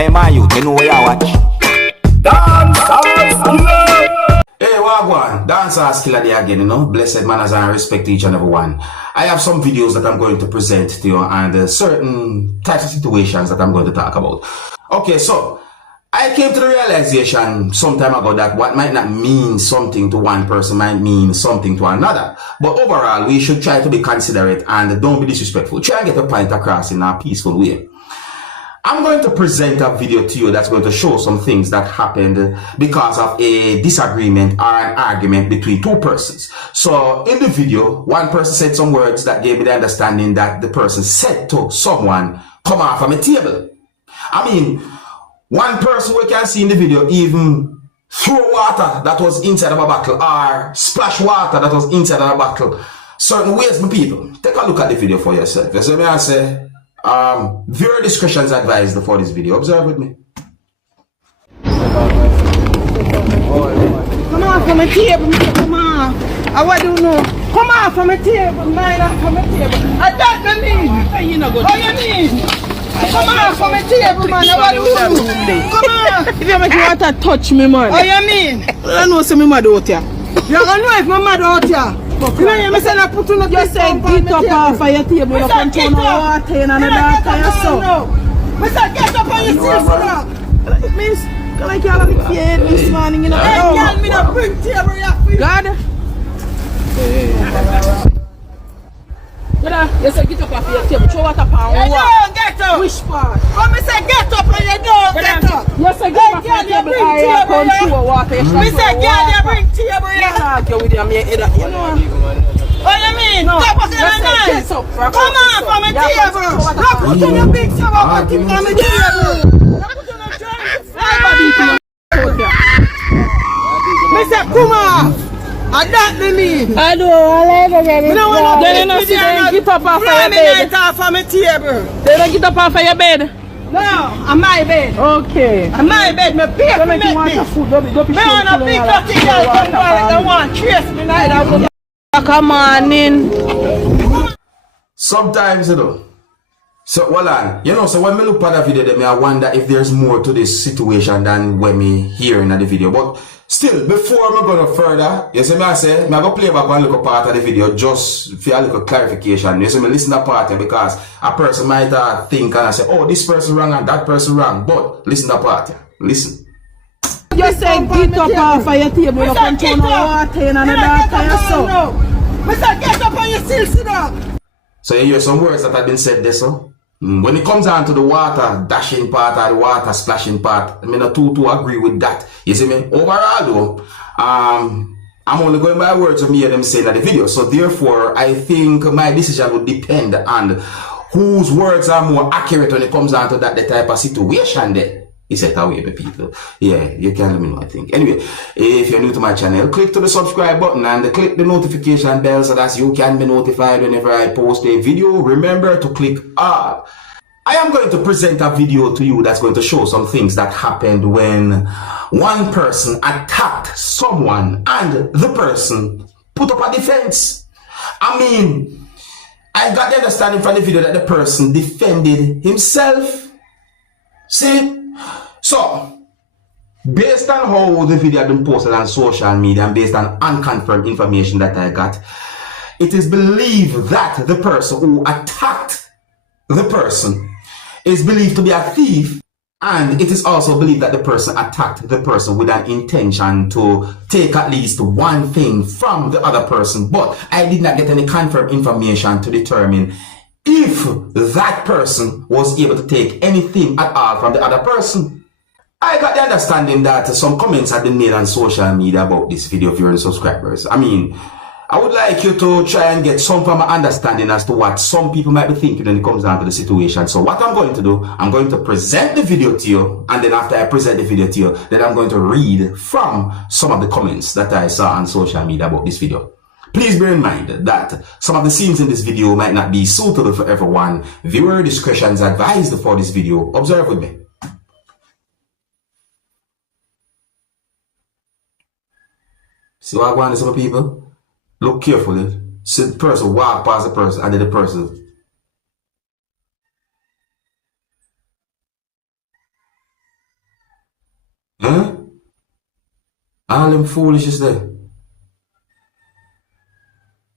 Hey man, you know where you watch? Dancehall skilla. Hey, wagwan, Dancehall skilla there again, you know. Blessed manners and respect to each and every one. I have some videos that I'm going to present to you and certain types of situations that I'm going to talk about. Okay, so I came to the realization some time ago that what might not mean something to one person might mean something to another. But overall, we should try to be considerate and don't be disrespectful. Try and get a point across in a peaceful way. I'm going to present a video to you that's going to show some things that happened because of a disagreement or an argument between two persons. So in the video, one person said some words that gave me the understanding that the person said to someone, "Come off from a table." I mean, one person we can see in the video even throw water that was inside of a bottle or splash water that was inside of a bottle. Certain ways, my people. Take a look at the video for yourself. You see me, I say, viewer discretion is advised for this video. Observe with me. Come on from a table, come on. I don't know. Come on from a table, man, from a table. I don't mean. What you mean? Come on from a table, man. I don't know. Come on. If you make you want to touch me, man. What you mean? I don't know if my mother out here. You don't know if my mother out here. You know, you say I put on you say get up off of your table, you can turn water in and the dark for yourself. I said get up on your table. It means like you have a fear this morning, you know. Hey, girl, me not bring table here. God. You say get up off your table, throw water pan. You don't get up. Which part? Come me say get up and you don't get up. You say get up on your table, I come through water. Me say girl, you bring table here. You with your head up, you know. What you mean? No. Come on from a table. Now put on your big table, put it on the table. Now put on your me say come on. I don't mean. I do. I like it. You know what? They don't see them get up off of your bed. Off of my table. They don't get up off of your bed. No, on my bed. Okay. On my bed, my pay for me. Me want a big dirty girl come back and want trace me like that. Come on in. Sometimes, you know. So, well, you know, so when me look at the video, then I wonder if there's more to this situation than when me hear in the video. But still, before I'm going further, you see me I say, I'm going to play back one little part of the video just for a little clarification. You see me listen to that part because a person might think and I say, oh, this person wrong and that person wrong. But listen to that part. Listen. You say get up off of your table, you can turn water in and the dark for yourself. I said get up and you still sit down. So you hear some words that have been said there, so? When it comes down to the water dashing part or the water splashing part, I mean, I too agree with that. You see me? Overall though, I'm only going by words of me and them saying that the video. So therefore, I think my decision would depend on whose words are more accurate when it comes down to that the type of situation there. Is it away, people? Yeah, you can let me know, I think. Anyway, if you're new to my channel, click to the subscribe button and click the notification bell so that you can be notified whenever I post a video. Remember to click all. I am going to present a video to you that's going to show some things that happened when one person attacked someone and the person put up a defense. I mean, I got the understanding from the video that the person defended himself. See? So, based on how the video had been posted on social media and based on unconfirmed information that I got, it is believed that the person who attacked the person is believed to be a thief, and it is also believed that the person attacked the person with an intention to take at least one thing from the other person. But I did not get any confirmed information to determine if that person was able to take anything at all from the other person. I got the understanding that some comments have been made on social media about this video, viewers and subscribers. I mean, I would like you to try and get some form of understanding as to what some people might be thinking when it comes down to the situation. So what I'm going to do, I'm going to present the video to you, and then after I present the video to you, then I'm going to read from some of the comments that I saw on social media about this video. Please bear in mind that some of the scenes in this video might not be suitable for everyone. Viewer discretion is advised for this video. Observe with me. See what I want to some people? Look carefully. See the person walk past the person and then the person Huh? All them foolishness there.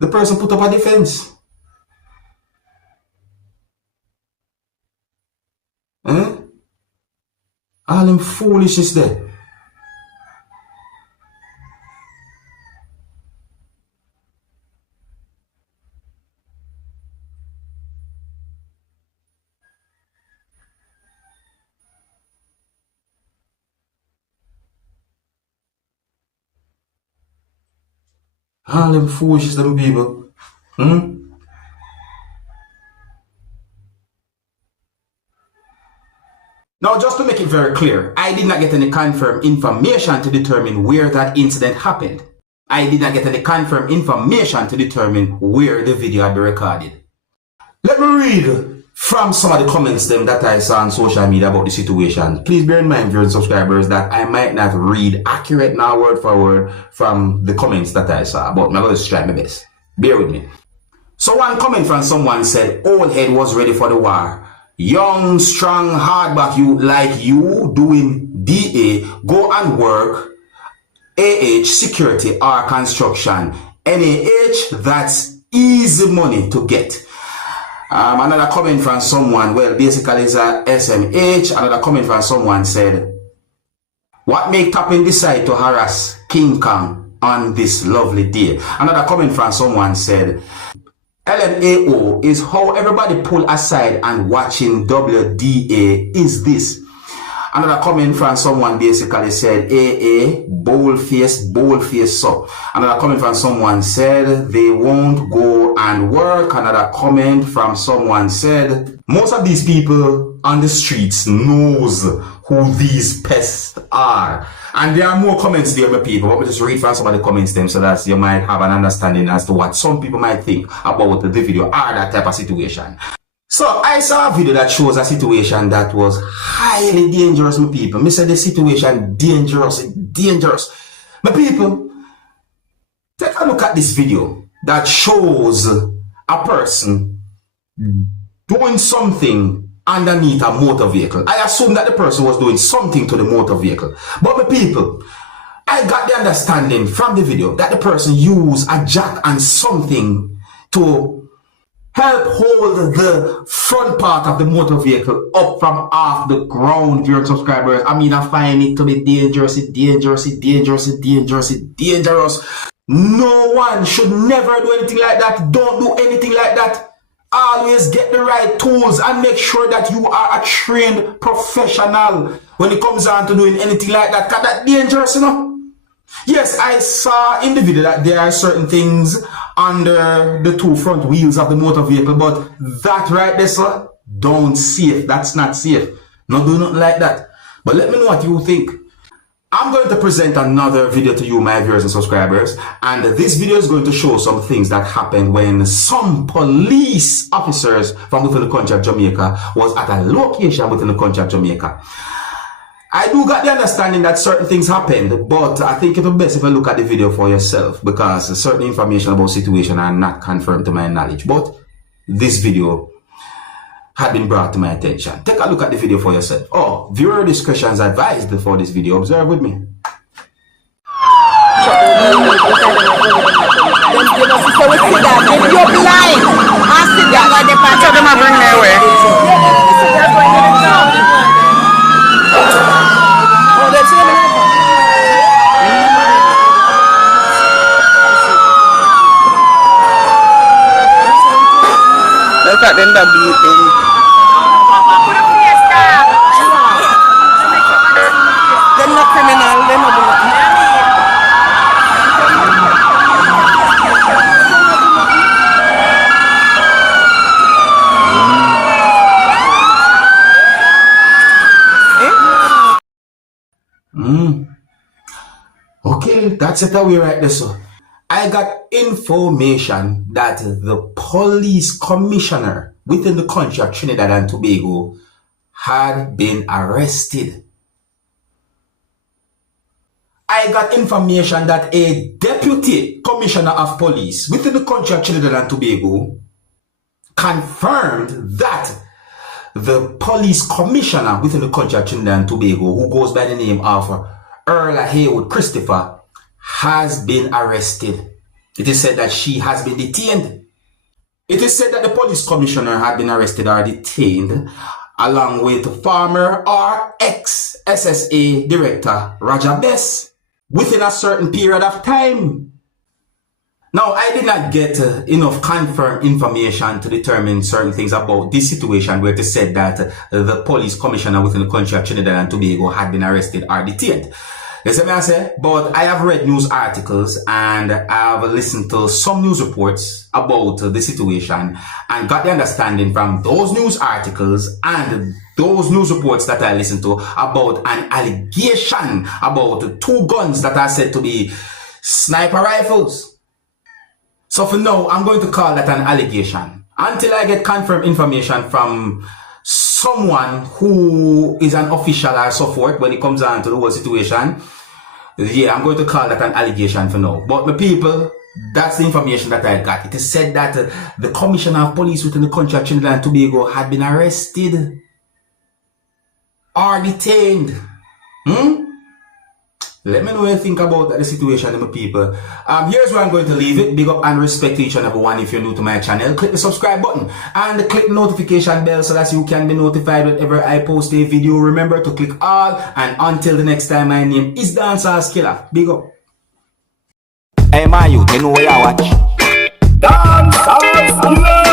The person put up a defense. Huh? All them foolishness there. All them foolishness, them people. Now, just to make it very clear, I did not get any confirmed information to determine where that incident happened. I did not get any confirmed information to determine where the video had been recorded. Let me read from some of the comments them that I saw on social media about the situation. Please bear in mind, viewers and subscribers, that I might not read accurate now word for word from the comments that I saw, but I'm going to try my best. Bear with me. So one comment from someone said, old head was ready for the war. Young, strong, hardback you like you doing DA, go and work AH, security or construction. NAH, that's easy money to get. Another comment from someone, well, basically it's a SMH. Another comment from someone said, what make Topping decide to harass King Kong on this lovely day? Another comment from someone said, LMAO is how everybody pull aside and watching WDA is this. Another comment from someone basically said, AA, bold face, so. Another comment from someone said, they won't go and work. Another comment from someone said, most of these people on the streets knows who these pests are. And there are more comments there, my people. Let me just read from some of the comments them so that you might have an understanding as to what some people might think about the video or that type of situation. So I saw a video that shows a situation that was highly dangerous, my people. Me say the situation dangerous. My people, take a look at this video that shows a person doing something underneath a motor vehicle. I assume that the person was doing something to the motor vehicle. But my people, I got the understanding from the video that the person used a jack and something to help hold the front part of the motor vehicle up from off the ground, dear subscribers. I mean, I find it to be dangerous. No one should never do anything like that. Don't do anything like that. Always get the right tools and make sure that you are a trained professional when it comes down to doing anything like that. Cause that's dangerous, you know? Yes, I saw in the video that there are certain things under the two front wheels of the motor vehicle, but that right there, sir, don't safe. That's not safe. No, do nothing like that. But let me know what you think. I'm going to present another video to you, my viewers and subscribers, and this video is going to show some things that happened when some police officers from within the country of Jamaica was at a location within the country of Jamaica. I do got the understanding that certain things happened, but I think it would be best if I look at the video for yourself, because certain information about the situation are not confirmed to my knowledge. But this video had been brought to my attention. Take a look at the video for yourself. Oh, viewer discretion is advised for this video. Observe with me. Look at them that beating. They're not criminal, they're not Okay, that's it away right there, so. I got information that the police commissioner within the country of Trinidad and Tobago had been arrested. I got information that a deputy commissioner of police within the country of Trinidad and Tobago confirmed that the police commissioner within the country of Trinidad and Tobago, who goes by the name of Earla Haywood Christopher has been arrested. It is said that she has been detained. It is said that the police commissioner had been arrested or detained along with former or ex-SSA director Roger Bess within a certain period of time. Now, I did not get enough confirmed information to determine certain things about this situation where it is said that the police commissioner within the country of Trinidad and Tobago had been arrested or detained. You see what I say? But I have read news articles and I have listened to some news reports about the situation and got the understanding from those news articles and those news reports that I listened to about an allegation about 2 guns that are said to be sniper rifles. So for now, I'm going to call that an allegation until I get confirmed information from someone who is an official or so forth when it comes down to the whole situation. Yeah, I'm going to call that an allegation for now. But my people, that's the information that I got. It is said that the commissioner of police within the country of Trinidad and Tobago had been arrested or detained. Let me know what you think about the situation, my people. Here's where I'm going to leave it. Big up and respect to each and every one. If you're new to my channel, click the subscribe button and click the notification bell so that you can be notified whenever I post a video. Remember to click all, and until the next time, my name is Dancehall Skilla. Big up. Hey, my youth, you know where you watch? Dancehall Skilla.